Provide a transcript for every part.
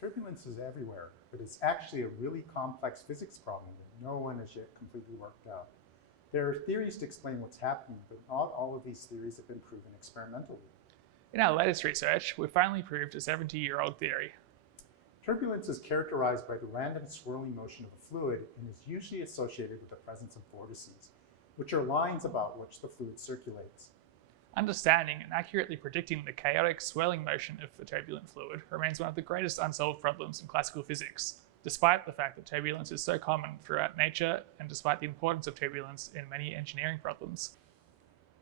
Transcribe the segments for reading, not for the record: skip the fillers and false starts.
Turbulence is everywhere, but it's actually a really complex physics problem that no one has yet completely worked out. There are theories to explain what's happening, but not all of these theories have been proven experimentally. In our latest research, we finally proved a 70-year-old theory. Turbulence is characterized by the random swirling motion of a fluid and is usually associated with the presence of vortices, which are lines about which the fluid circulates. Understanding and accurately predicting the chaotic swirling motion of the turbulent fluid remains one of the greatest unsolved problems in classical physics, despite the fact that turbulence is so common throughout nature and despite the importance of turbulence in many engineering problems.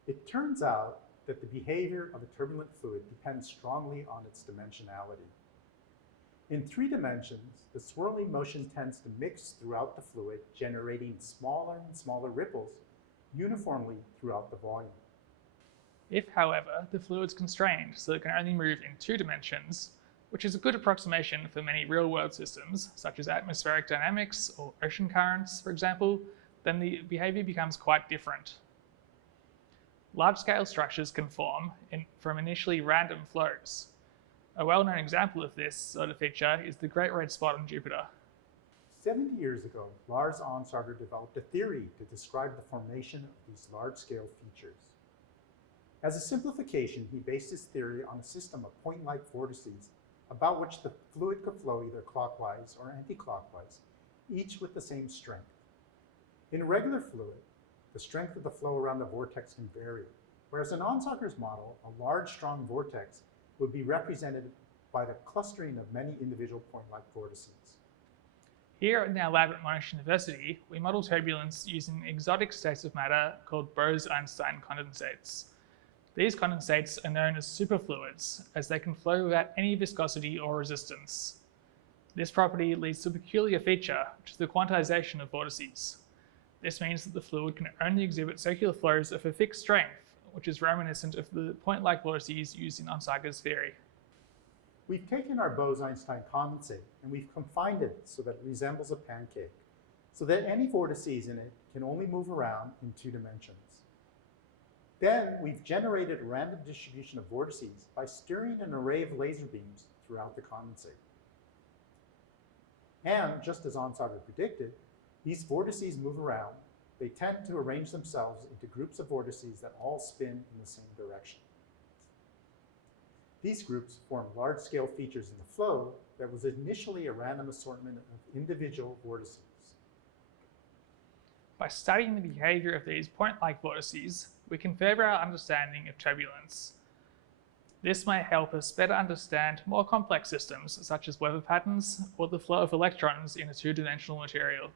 It turns out that the behavior of a turbulent fluid depends strongly on its dimensionality. In 3 dimensions, the swirling motion tends to mix throughout the fluid, generating smaller and smaller ripples uniformly throughout the volume. If, however, the fluid's constrained so it can only move in 2 dimensions, which is a good approximation for many real-world systems, such as atmospheric dynamics or ocean currents, for example, then the behavior becomes quite different. Large-scale structures can form from initially random flows. A well-known example of this sort of feature is the Great Red Spot on Jupiter. 70 years ago, Lars Onsager developed a theory to describe the formation of these large-scale features. As a simplification, he based his theory on a system of point-like vortices about which the fluid could flow either clockwise or anti-clockwise, each with the same strength. In a regular fluid, the strength of the flow around the vortex can vary, whereas in Onsager's model, a large, strong vortex would be represented by the clustering of many individual point-like vortices. Here in our lab at Monash University, we model turbulence using exotic states of matter called Bose-Einstein condensates. These condensates are known as superfluids, as they can flow without any viscosity or resistance. This property leads to a peculiar feature, which is the quantization of vortices. This means that the fluid can only exhibit circular flows of a fixed strength, which is reminiscent of the point-like vortices used in Onsager's theory. We've taken our Bose-Einstein condensate and we've confined it so that it resembles a pancake, so that any vortices in it can only move around in 2 dimensions. Then we've generated a random distribution of vortices by steering an array of laser beams throughout the condensate. And just as Onsager predicted, these vortices move around. They tend to arrange themselves into groups of vortices that all spin in the same direction. These groups form large-scale features in the flow that was initially a random assortment of individual vortices. By studying the behavior of these point-like vortices, we can further our understanding of turbulence. This may help us better understand more complex systems, such as weather patterns or the flow of electrons in a 2-dimensional material.